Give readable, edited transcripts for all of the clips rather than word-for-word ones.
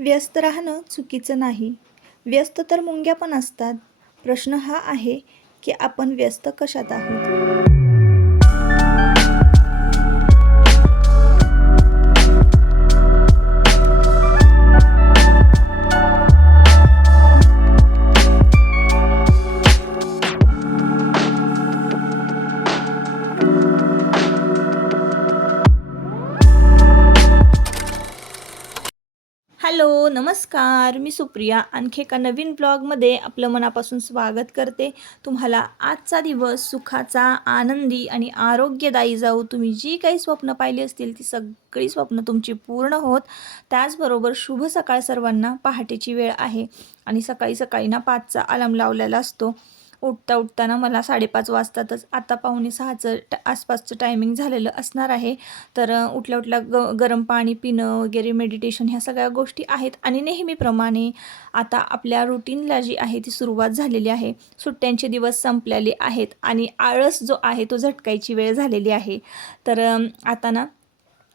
व्यस्त राहणं चुकीचं नाही. व्यस्त तर मुंग्या पण असतात. प्रश्न हा आहे की आपण व्यस्त कशात आहोत? हॅलो, नमस्कार. मी सुप्रिया. आणखी एका नवीन ब्लॉगमध्ये आपलं मनापासून स्वागत करते. तुम्हाला आजचा दिवस सुखाचा, आनंदी आणि आरोग्यदायी जाऊ. तुम्ही जी काही स्वप्न पाहिली असतील ती सगळी स्वप्न तुमची पूर्ण होत. त्याचबरोबर शुभ सकाळ सर्वांना. पहाटेची वेळ आहे आणि सकाळी सकाळी ना 5चा अलार्म लावलेला असतो. उठताना मला 5:30 वाजतातच. आता 5:45चं आसपासचं टायमिंग झालेलं असणार आहे. तर उठल्या गरम पाणी पिणं वगैरे, मेडिटेशन ह्या सगळ्या गोष्टी आहेत आणि नेहमीप्रमाणे आता आपल्या रुटीनला जी आहे ती सुरुवात झालेली आहे. सुट्ट्यांचे दिवस संपलेले आहेत आणि आळस जो आहे तो झटकायची वेळ झालेली आहे. तर आता ना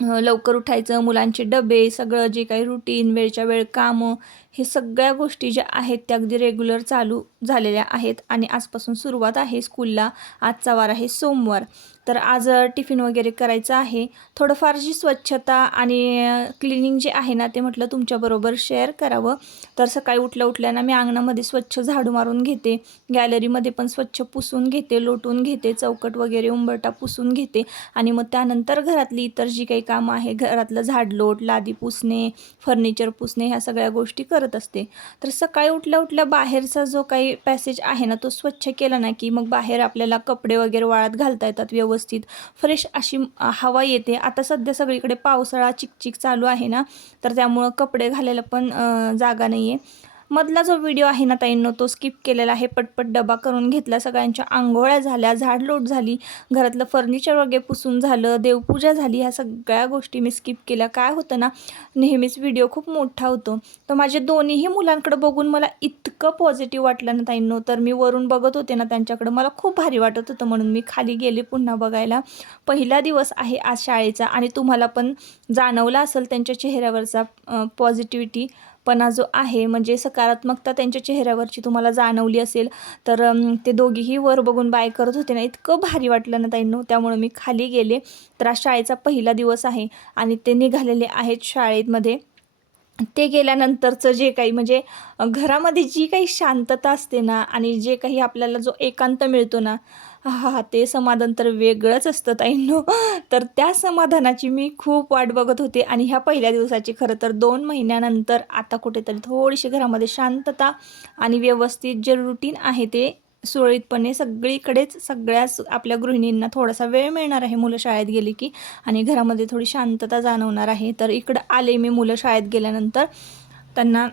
लवकर उठायचं, मुलांचे डबे, सगळं जे काही रुटीन, वेळच्या वेळ कामं, हे सगळ्या गोष्टी ज्या आहेत त्या अगदी रेग्युलर चालू झालेल्या आहेत आणि आजपासून सुरुवात आहे स्कूलला. आजचा वार आहे सोमवार. तर आज टिफिन वगैरे करायचं आहे. थोडंफार जी स्वच्छता आणि क्लिनिंग जे आहे ना ते म्हटलं तुमच्याबरोबर शेअर करावं. तर सकाळी उठल्यानं मी अंगणामध्ये स्वच्छ झाडू मारून घेते, गॅलरीमध्ये पण स्वच्छ पुसून घेते, लोटून घेते, चौकट वगैरे उंबरठा पुसून घेते आणि मग त्यानंतर घरातली इतर जी काही कामं आहे, घरातलं झाडलोट, लादी पुसणे, फर्निचर पुसणे, ह्या सगळ्या गोष्टी करत असते. तर सकाळी उठल्या बाहेरचा जो काही पॅसेज आहे ना तो स्वच्छ केला ना की मग बाहेर आपल्याला कपडे वगैरे वाळत घालता येतात, व्यवस्थित फ्रेश अशी हवा येते. आता सध्या सगळीकडे पावसाळा चिकचिक चालू आहे ना, तर त्यामुळं कपडे घालायला पण जागा नाही आहे. मधला जो व्हिडिओ आहे ना ताईंनो तो स्किप केलेला आहे. पटपट डबा करून घेतला, सगळ्यांच्या आंघोळ्या झाल्या, झाडलोट झाली, घरातलं फर्निचर वगैरे पुसून झालं, देवपूजा झाली. ह्या सगळ्या गोष्टी मी स्किप केल्या. काय होतं ना, नेहमीच व्हिडिओ खूप मोठा होतो. तर माझ्या दोन्हीही मुलांकडे बघून मला इतकं पॉझिटिव्ह वाटलं ना ताईंनो, तर मी वरून बघत होते ना त्यांच्याकडे, मला खूप भारी वाटत होतं म्हणून मी खाली गेले पुन्हा बघायला. पहिला दिवस आहे आज शाळेचा आणि तुम्हाला पण जाणवला असेल त्यांच्या चेहऱ्यावरचा पॉझिटिव्हिटी पणा जो आहे, म्हणजे सकारात्मकता त्यांच्या चेहऱ्यावरची तुम्हाला जाणवली असेल. तर ते दोघीही वर बघून बाय करत होते ना, इतकं भारी वाटलं ना ताईंनो, त्यामुळे मी खाली गेले. तर आज शाळेचा पहिला दिवस आहे आणि ते निघालेले आहेत शाळेमध्ये. ते गेल्यानंतरचं जे काही म्हणजे घरामध्ये जी काही शांतता असते ना आणि जे काही आपल्याला जो एकांत मिळतो ना, हा ते समाधान तर वेगळंच असतं ताईंनो. तर त्या समाधानाची मी खूप वाट बघत होते आणि ह्या पहिल्या दिवसाची खरं तर 2 महिन्यानंतर आता कुठेतरी थोडीशी घरामध्ये शांतता आणि व्यवस्थित जे रुटीन आहे ते सुरळीतपणे सगळीकडेच सगळ्याच आपल्या गृहिणींना थोडासा वेळ मिळणार आहे मुलं शाळेत गेली की आणि घरामध्ये थोडी शांतता जाणवणार आहे. तर इकडं आले मी मुलं शाळेत गेल्यानंतर, त्यांना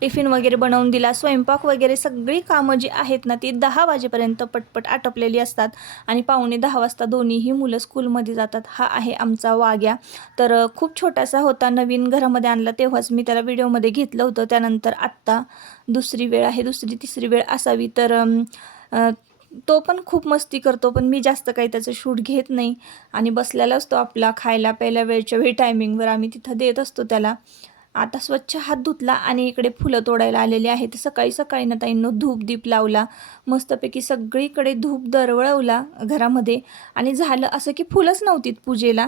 टिफिन वगैरे बनवून दिला, स्वयंपाक वगैरे सगळी कामं जी आहेत ना ती 10 वाजेपर्यंत पटपट आटपलेली असतात आणि 9:45 वाजता दोन्हीही मुलं स्कूलमध्ये जातात. हा आहे आमचा वाग्या. तर खूप छोटासा होता, नवीन घरामध्ये आणला तेव्हाच मी त्याला व्हिडिओमध्ये घेतलं होतं. त्यानंतर आत्ता दुसरी वेळ आहे, दुसरी तिसरी वेळ असावी. तर तो पण खूप मस्ती करतो, पण मी जास्त काही त्याचं शूट घेत नाही आणि बसलेला असतो आपला खायला प्यायला वेळच्या वेळी टायमिंगवर आम्ही तिथं देत असतो त्याला. आता स्वच्छ हात धुतला आणि इकडे फुलं तोडायला आलेली आहेत. सकाळी सकाळी ना ताईंनो धूप लावला, मस्तपैकी सगळीकडे धूप दरवळवला घरामध्ये आणि झालं असं की फुलंच नव्हती पूजेला.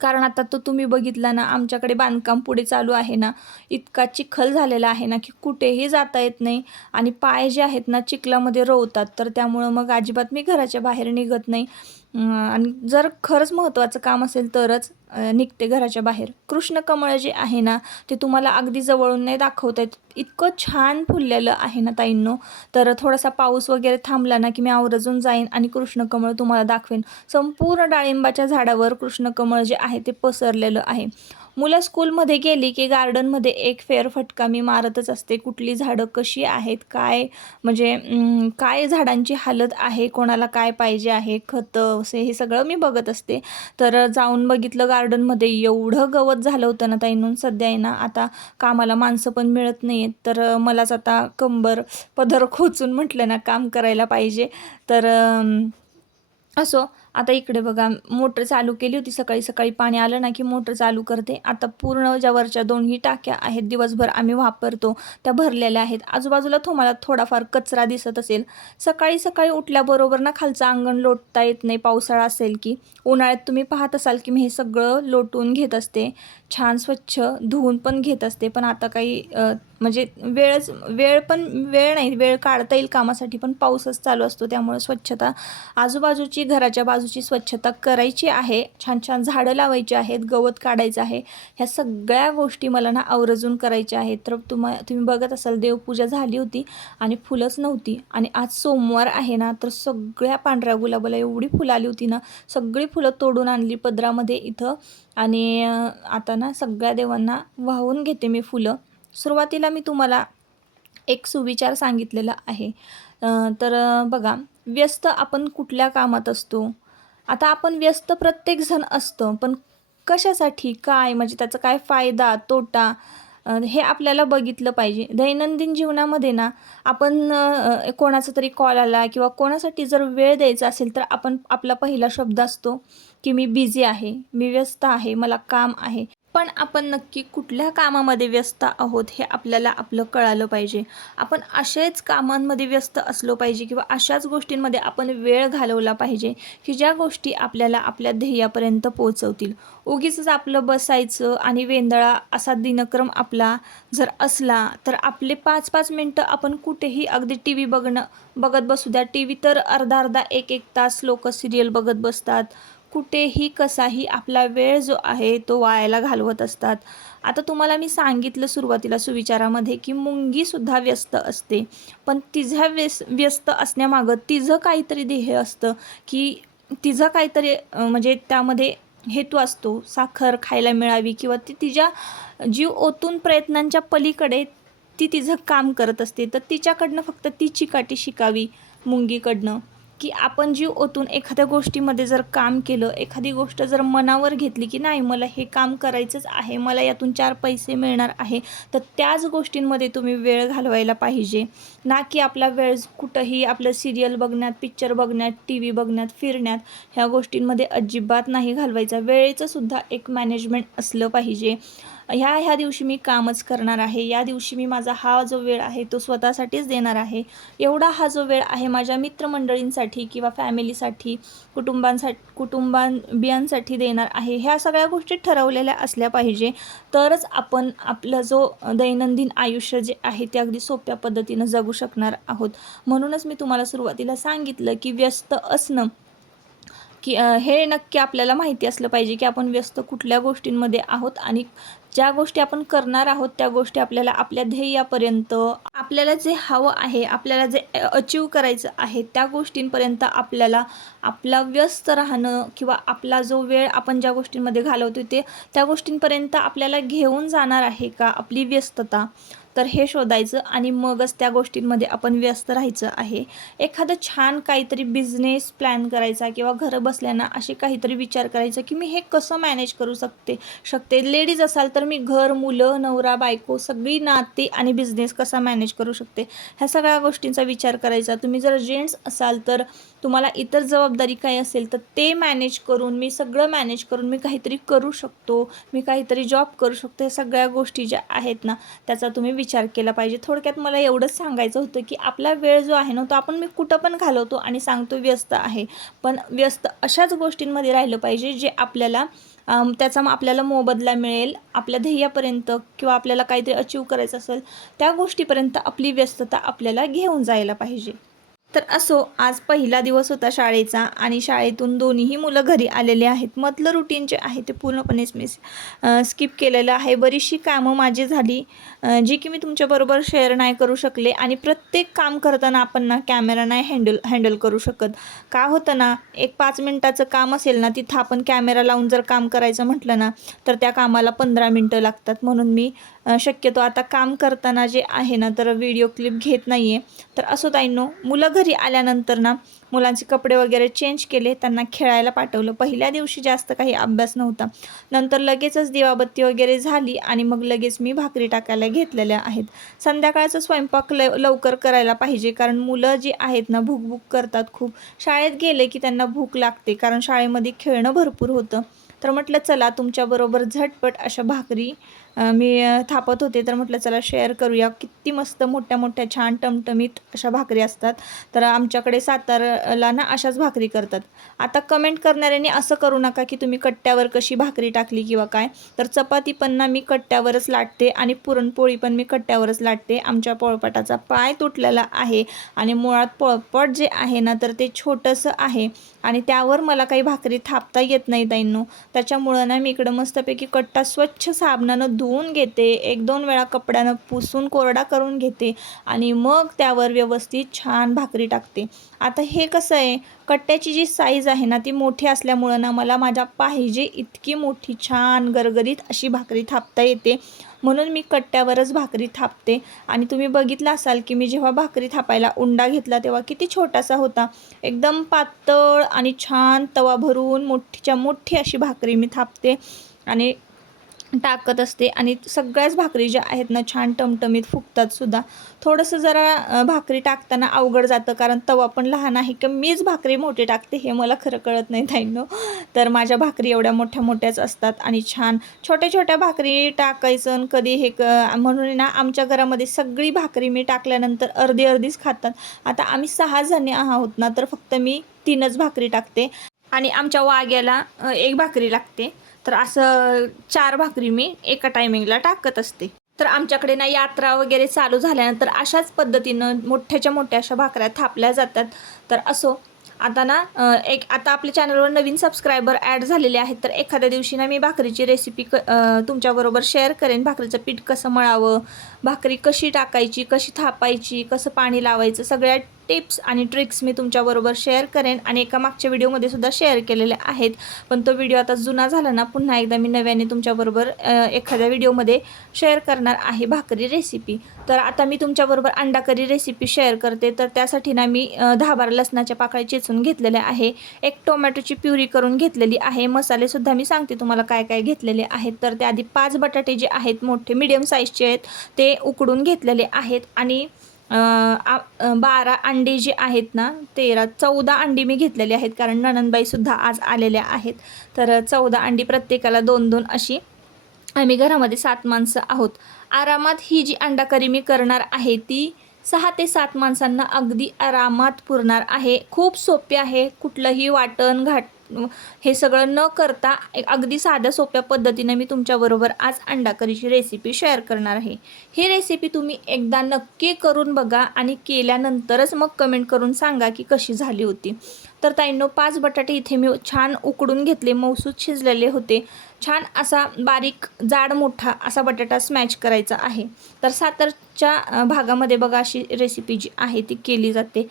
कारण आता तो तुम्ही बघितला ना, आमच्याकडे बांधकाम पुढे चालू आहे ना, इतका चिखल झालेला आहे ना की कुठेही जाता येत नाही आणि पाय जे आहेत ना चिखलामध्ये रोवतात. तर त्यामुळं मग अजिबात मी घराच्या बाहेर निघत नाही आणि जर खरंच महत्त्वाचं काम असेल तरच निघते घराच्या बाहेर. कृष्णकमळ जे आहे ना ते तुम्हाला अगदी जवळून नाही दाखवता येत, इतकं छान फुललेलं आहे ना ताईंनो. तर थोडासा पाऊस वगैरे थांबला ना की मी आवर्जून जाईन आणि कृष्णकमळ तुम्हाला दाखवेन. संपूर्ण डाळिंबाच्या झाडावर कृष्णकमळ जे आहे ते पसरलेलं आहे. मुलं स्कूलमध्ये गेली की गार्डनमध्ये एक फेरफटका मी मारतच असते. कुठली झाडं कशी आहेत, काय म्हणजे काय झाडांची हालत आहे, कोणाला काय पाहिजे आहे, खतं असे हे सगळं मी बघत असते. तर जाऊन बघितलं गार्डनमध्ये, एवढं गवत झालं होतं ना ताईंनो. सध्या आहे ना आता कामाला माणसं पण मिळत नाही आहेत, तर मलाच आता कंबर पदर खोचून म्हटलं ना काम करायला पाहिजे. तर असो, आता इकडे बघा मोटर चालू केली होती, सकाळी सकाळी पाणी आलं ना की मोटर चालू करते. आता पूर्ण ज्या वरच्या 2ही टाक्या आहेत दिवसभर आम्ही वापरतो त्या भरलेल्या आहेत. आजूबाजूला तुम्हाला थोडाफार कचरा दिसत असेल. सकाळी सकाळी उठल्याबरोबर ना खालचं अंगण लोटता येत नाही, पावसाळा असेल की. उन्हाळ्यात तुम्ही पाहत असाल की मी हे सगळं लोटून घेत असते, छान स्वच्छ धुवून पण घेत असते. पण आता काही म्हणजे वेळ नाही, वेळ काढता येईल कामासाठी, पण पाऊसच चालू असतो त्यामुळे स्वच्छता आजूबाजूची घराच्या बाजूची स्वच्छता करायची आहे. छान छान झाडं लावायची आहेत, गवत काढायचं आहे. ह्या सगळ्या गोष्टी मला ना आवर्जून करायच्या आहेत. तर तुम्ही बघत असाल देवपूजा झाली होती आणि फुलंच नव्हती. आणि आज सोमवार आहे ना, तर सगळ्या पांढऱ्या गुलाबाला एवढी फुलं आली होती ना, सगळी फुलं तोडून आणली पदरामध्ये इथं. आणि आता ना सगळ्या देवांना वाहून घेते मी फुलं. सुरुवातीला मी तुम्हाला एक सुविचार सांगितलेला आहे. तर बघा, व्यस्त आपण कुठल्या कामात असतो. आता आपण व्यस्त प्रत्येकजण असतं, पण कशासाठी, काय, म्हणजे त्याचा काय फायदा तोटा, हे आपल्याला बघितलं पाहिजे. दैनंदिन जीवनामध्ये ना आपण कोणाचा तरी कॉल आला किंवा कोणासाठी जर वेळ द्यायचा असेल तर आपण आपला पहिला शब्द असतो की मी बिझी आहे, मी व्यस्त आहे, मला काम आहे. पण आपण नक्की कुठल्या कामामध्ये व्यस्त आहोत हे आपल्याला आपलं कळालं पाहिजे. आपण अशाच कामांमध्ये व्यस्त असलो पाहिजे किंवा अशाच गोष्टींमध्ये आपण वेळ घालवला पाहिजे की ज्या गोष्टी आपल्याला आपल्या ध्येयापर्यंत पोहोचवतील. उगीचच आपलं बसायचं आणि वेंदळा असा दिनक्रम आपला जर असला तर आपले 5-5 मिनटं आपण कुठेही, अगदी टी व्ही बघत बसू द्या. टी व्ही तर अर्धा 1-1 तास लोक सिरियल बघत बसतात. कुठेही कसाही आपला वेळ जो आहे तो वायाला घालवत असतात. आता तुम्हाला मी सांगितलं सुरुवातीला सुविचारामध्ये की मुंगीसुद्धा व्यस्त असते, पण तिच्या व्यस्त असण्यामागं तिचं काहीतरी ध्येय असतं की तिचं काहीतरी म्हणजे त्यामध्ये हेतू असतो. साखर खायला मिळावी किंवा ती तिच्या जीव ओतून प्रयत्नांच्या पलीकडे ती तिचं काम करत असते. तर तिच्याकडनं फक्त ती चिकाटी शिकावी मुंगीकडनं, की आपण जीव ओतून एखाद्या गोष्टीमध्ये जर काम केलं, एखादी गोष्ट जर मनावर घेतली की नाही मला हे काम करायचंच आहे, मला यातून 4 पैसे मिळणार आहे, तर त्याच गोष्टींमध्ये तुम्ही वेळ घालवायला पाहिजे. ना की आपला वेळ कुठंही आपलं सिरियल बघण्यात, पिक्चर बघण्यात, टी व्ही बघण्यात, फिरण्यात, ह्या गोष्टींमध्ये अजिबात नाही घालवायचा. वेळेचंसुद्धा एक मॅनेजमेंट असलं पाहिजे. ह्या दिवशी मी कामच करणार आहे, या दिवशी मी माझा हा जो वेळ आहे तो स्वतःसाठीच देणार आहे, एवढा हा जो वेळ आहे माझ्या मित्रमंडळींसाठी किंवा फॅमिलीसाठी, कुटुंबियांसाठी देणार आहे. ह्या सगळ्या गोष्टी ठरवलेल्या असल्या पाहिजे. तरच आपण आपलं जो दैनंदिन आयुष्य जे आहे ते अगदी सोप्या पद्धतीनं जगू शकणार आहोत. म्हणूनच मी तुम्हाला सुरुवातीला सांगितलं की व्यस्त असणं की हे नक्की आपल्याला माहिती असलं पाहिजे की आपण व्यस्त कुठल्या गोष्टींमध्ये आहोत आणि ज्या गोष्टी आपण करणार आहोत त्या गोष्टी आपल्याला आपल्या ध्येयापर्यंत, आपल्याला जे हवं आहे, आपल्याला जे अचीव करायचं आहे त्या गोष्टींपर्यंत आपल्याला आपला व्यस्त राहणं किंवा आपला जो वेळ आपण ज्या गोष्टींमध्ये घालवतो ते त्या गोष्टींपर्यंत आपल्याला घेऊन जाणार आहे का आपली व्यस्तता, तर हे शोधायचं आणि मगच त्या गोष्टींमध्ये आपण व्यस्त राहायचं आहे. एखादं छान काहीतरी बिझनेस प्लॅन करायचा किंवा घरं बसल्यानं असे काहीतरी विचार करायचा की मी हे कसं मॅनेज करू शकते. लेडीज असाल तर मी घर, मुलं, नवरा, बायको, सगळी नाती आणि बिझनेस कसा मॅनेज करू शकते, ह्या सगळ्या गोष्टींचा विचार करायचा. तुम्ही जर जेंट्स असाल तर तुम्हाला इतर जबाबदारी काय असेल तर ते मॅनेज करून, मी सगळं मॅनेज करून मी काहीतरी करू शकतो, मी काहीतरी जॉब करू शकतो, ह्या सगळ्या गोष्टी ज्या आहेत ना त्याचा तुम्ही विचार केला पाहिजे. थोडक्यात मला एवढंच सांगायचं होतं की आपला वेळ जो आहे ना तो आपण कुठं पण घालवतो आणि सांगतो व्यस्त आहे, पण व्यस्त अशाच गोष्टींमध्ये राहिलं पाहिजे जे आपल्याला त्याचा आपल्याला मोबदला मिळेल. आपल्या ध्येयापर्यंत किंवा आपल्याला काहीतरी अचीव करायचं असेल त्या गोष्टीपर्यंत आपली व्यस्तता आपल्याला घेऊन जायला पाहिजे. तर असो, आज पहिला दिवस होता शाळेचा आणि शाळेतून दोन्हीही मुलं घरी आलेले आहेत. मधलं रुटीन जे आहे ते पूर्णपणेच मी स्किप केलेलं आहे. बरीचशी कामं माझी झाली जी की मी तुमच्याबरोबर शेअर नाही करू शकले. आणि प्रत्येक काम करताना आपण ना कॅमेरा नाही हँडल करू शकत. का होतं ना, एक 5 मिनटाचं काम असेल ना तिथं आपण कॅमेरा लावून जर काम करायचं म्हटलं ना तर त्या कामाला 15 मिनटं लागतात. म्हणून मी शक्यतो आता काम करताना जे आहे ना तर व्हिडिओ क्लिप घेत नाही आहे. तर असो ताईंनो, मुलं घरी आल्यानंतर ना मुलांचे कपडे वगैरे चेंज केले, त्यांना खेळायला पाठवलं. पहिल्या दिवशी जास्त काही अभ्यास नव्हता. नंतर लगेचच दिवाबत्ती वगैरे झाली आणि मग लगेच मी भाकरी टाकायला घेतलेल्या आहेत. संध्याकाळचा स्वयंपाक लवकर करायला पाहिजे, कारण मुलं जी आहेत ना भूक करतात खूप. शाळेत गेले की त्यांना भूक लागते, कारण शाळेमध्ये खेळणं भरपूर होतं. तर म्हटलं चला तुमच्याबरोबर झटपट अशा भाकरी मी थापत होते, तर म्हटलं चला शेअर करूया. किती मस्त मोठ्या मोठ्या छान टमटमीत अशा भाकरी असतात. तर आमच्याकडे सातारला ना अशाच भाकरी करतात. आता कमेंट करणाऱ्यांनी असं करू नका की तुम्ही कट्ट्यावर कशी भाकरी टाकली किंवा काय. तर चपाती पण ना मी कट्ट्यावरच लाटते आणि पुरणपोळी पण मी कट्ट्यावरच लाटते. आमच्या पोळपाटाचा पाय तुटलेला आहे आणि मुळात पोळपाट जे आहे ना तर ते छोटंसं आहे आणि त्यावर मला काही भाकरी थापता येत नाही ताईंनो. त्याच्यामुळं ना मी इकडं मस्तपैकी कट्टा स्वच्छ साबणानं धुवून घेते, 1-2 वेळा कपड्यानं पुसून कोरडा करून घेते आणि मग त्यावर व्यवस्थित छान भाकरी टाकते. आता हे कसं आहे, कट्ट्याची जी साईज आहे ना ती मोठी असल्यामुळं ना मला माझ्या पाहिजे इतकी मोठी छान गरगरीत अशी भाकरी थापता येते. म्हणून मी कट्ट्यावरच भाकरी थापते. आणि तुम्ही बघितलं असाल की मी जेव्हा भाकरी थापायला उंडा घेतला तेव्हा किती छोटासा होता. एकदम पातळ आणि छान तवा भरून मोठीच्या मोठी अशी भाकरी मी थापते आणि टाकत असते आणि सगळ्याच भाकरी ज्या आहेत ना छान टमटमीत फुगतात सुद्धा. थोडंसं जरा भाकरी टाकताना अवघड जातं, कारण तवा पण लहान आहे की मीच भाकरी मोठी टाकते हे मला खरं कळत नाही ताईंनो. तर माझ्या भाकरी एवढ्या मोठ्या मोठ्याच असतात आणि छान छोट्या छोट्या भाकरी टाकायचं आणि कधी हे म्हणून ना आमच्या घरामध्ये सगळी भाकरी मी टाकल्यानंतर अर्धी अर्धीच खातात. आता आम्ही 6 जणी आहोत ना, तर फक्त मी 3च भाकरी टाकते आणि आमच्या वाग्याला 1 भाकरी लागते. तर असं 4 भाकरी मी एका टायमिंगला टाकत असते. तर आमच्याकडे ना यात्रा वगैरे चालू झाल्यानंतर अशाच पद्धतीनं मोठ्याच्या मोठ्या अशा भाकऱ्या थापल्या जातात. तर असो, आता ना आता आपल्या चॅनलवर नवीन सबस्क्रायबर ॲड झालेले आहेत. तर एखाद्या दिवशी ना मी भाकरीची रेसिपी तुमच्याबरोबर शेअर करेन. भाकरीचं पीठ कसं मळावं, भाकरी कशी टाकायची, कशी थापायची, कसं पाणी लावायचं, सगळ्या टिप्स आणि ट्रिक्स मी तुमच्याबरोबर शेअर करेन. आणि एका मागच्या व्हिडिओमध्ये सुद्धा शेअर केलेले आहेत, पण तो व्हिडिओ आता जुना झाला ना, पुन्हा एकदा मी नव्याने तुमच्याबरोबर एखाद्या व्हिडिओमध्ये शेअर करणार आहे भाकरी रेसिपी. तर आता मी तुमच्याबरोबर अंडा करी रेसिपी शेअर करते. तर त्यासाठी ना मी 10-12 लसणाच्या पाकळ्या चेचून घेतलेल्या आहे, 1 टोमॅटोची प्युरी करून घेतलेली आहे. मसालेसुद्धा मी सांगते तुम्हाला काय काय घेतलेले आहेत. तर त्याआधी 5 बटाटे जे आहेत मोठे मीडियम साईजचे आहेत ते उकडून घेतलेले आहेत आणि 12 अंडी जी आहेत ना, 14 अंडी मी घेतलेली आहेत, कारण नणंदबाईसुद्धा आज आलेल्या आहेत. तर 14 अंडी प्रत्येकाला 2-2 अशी. आम्ही घरामध्ये 7 माणसं आहोत. आरामात ही जी अंडा करी मी करणार आहे ती 6 ते 7 माणसांना अगदी आरामात पुरणार आहे. खूप सोपी आहे. कुठलंही वाटण घाट हे सगळं न करता अगदी साध्या सोप्या पद्धतीने मी तुमच्याबरोबर आज अंडा करीची रेसिपी शेअर करणार आहे. ही रेसिपी तुम्ही एकदा नक्की करून बघा आणि केल्यानंतरच मग कमेंट करून सांगा की कशी झाली होती. तर ताईंनो, 5 बटाटे इथे मी छान उकडून घेतले, मऊसूत शिजलेले होते. छान असा बारीक जाड मोठा असा बटाटा स्मॅश करायचा आहे. तर सातारच्या भागामध्ये बघा अशी रेसिपी जी आहे ती केली जाते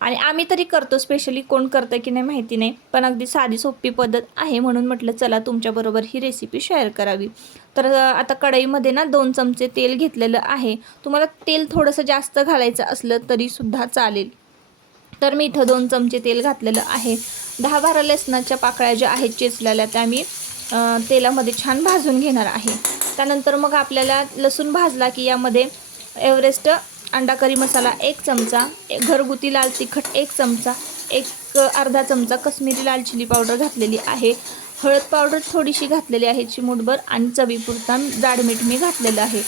आणि आम्ही तरी करतो, स्पेशली कोण करतं की नाही माहिती नाही, पण अगदी साधी सोपी पद्धत आहे म्हणून म्हटलं चला तुमच्याबरोबर ही रेसिपी शेअर करावी. तर आता कढईमध्ये ना 2 चमचे तेल घेतलेलं आहे. तुम्हाला तेल थोडंसं जास्त घालायचं असलं तरीसुद्धा चालेल. तर मी इथं 2 चमचे तेल घातलेलं आहे. 10-12 लसणाच्या पाकळ्या ज्या आहेत चेचलेल्या त्या मी तेलामध्ये छान भाजून घेणार आहे. त्यानंतर मग आपल्याला लसूण भाजला की यामध्ये एव्हरेस्ट अंडा करी मसाला 1 चमचा, घरगुती लाल तिखट 1 चमचा, अर्धा चमचा कश्मीरी लाल चिली पावडर घातलेली आहे. हळद पावडर थोडीशी घातलेली आहे चिमूटभर आणि चवीपुरता जाड मीठ मी घातलेलं आहे.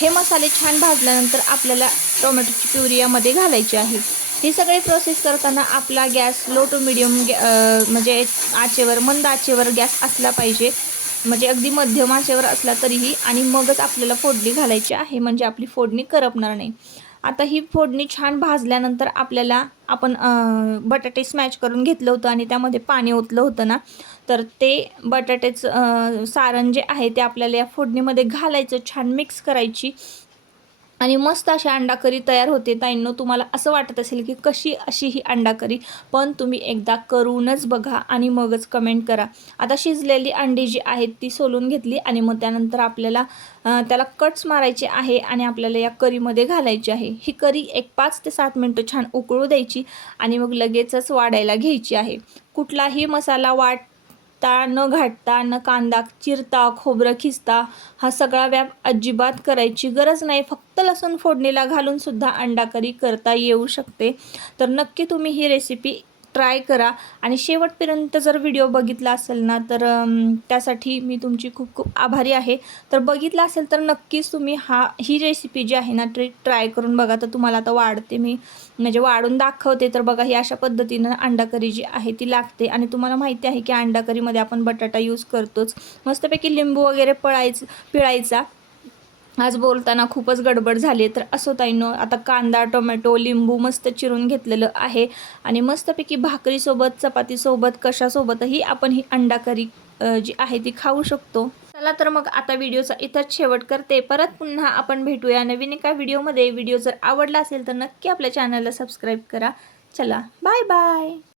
हे मसाले छान भाजल्यानंतर आपल्याला टोमॅटोची प्युरी यामध्ये घालायची आहे. ही सगळी प्रोसेस करताना आपला गॅस लो टू मिडियम म्हणजे आचेवर, मंद आचेवर गॅस असला पाहिजे, म्हणजे अगदी मध्यम आचेवर असला तरीही, आणि मगच आपल्याला फोडणी घालायची आहे, म्हणजे आपली फोडणी करपणार नाही. आता ही फोडणी छान भाजल्यानंतर आपल्याला आपण बटाटे स्मॅश करून घेतलं होतं आणि त्यामध्ये पाणी ओतलं होतं ना, तर ते बटाट्याचं सारण जे आहे ते आपल्याला या फोडणीमध्ये घालायचं, छान मिक्स करायची आणि मस्त अशी अंडा करी तयार होते. ताईंनो, तुम्हाला असं वाटत असेल की कशी अशी ही अंडा करी, पण तुम्ही एकदा करूनच बघा आणि मगच कमेंट करा. आता शिजलेली अंडी जी आहेत ती सोलून घेतली आणि मग त्यानंतर आपल्याला त्याला कट्स मारायचे आहे आणि आपल्याला या करीमध्ये घालायची आहे. ही करी एक 5 ते 7 मिनटं छान उकळू द्यायची आणि मग लगेचच वाढायला घ्यायची आहे. कुठलाही मसाला न घाटता, न कांदा चिरता, खोबरं खिसता हा सगळा व्याप अजिबात करायची गरज नाही. फक्त लसूण फोडणीला घालून सुद्धा अंडा करी करता येऊ शकते. तर नक्की तुम्ही ही रेसिपी ट्राय करा आणि शेवटपर्यंत जर व्हिडिओ बघितला असेल ना तर त्यासाठी मी तुमची खूप खूप आभारी आहे. तर बघितला असेल तर नक्कीच तुम्ही ही रेसिपी जी आहे ना ट्राय करून बघा. तर तुम्हाला आता म्हणजे वाढून दाखवते. तर बघा, ही अशा पद्धतीनं अंडा करी जी आहे ती लागते आणि तुम्हाला माहिती आहे की अंडा करीमध्ये आपण बटाटा यूज करतोच. मस्तपैकी लिंबू वगैरे पिळायचा. आज बोलताना खूपच गडबड झाली तर असो ताईंनो, आता कांदा, टोमॅटो, लिंबू मस्त चिरून घेतलेलं आहे आणि मस्तपैकी भाकरीसोबत, चपातीसोबत, कशासोबतही आपण ही अंडा करी जी आहे ती खाऊ शकतो. चला तर मग आता व्हिडिओचा इथंच शेवट करते. परत पुन्हा आपण भेटूया नवीन एका व्हिडिओमध्ये. व्हिडिओ जर आवडला असेल तर नक्की आपल्या चॅनलला सबस्क्राईब करा. चला, बाय बाय.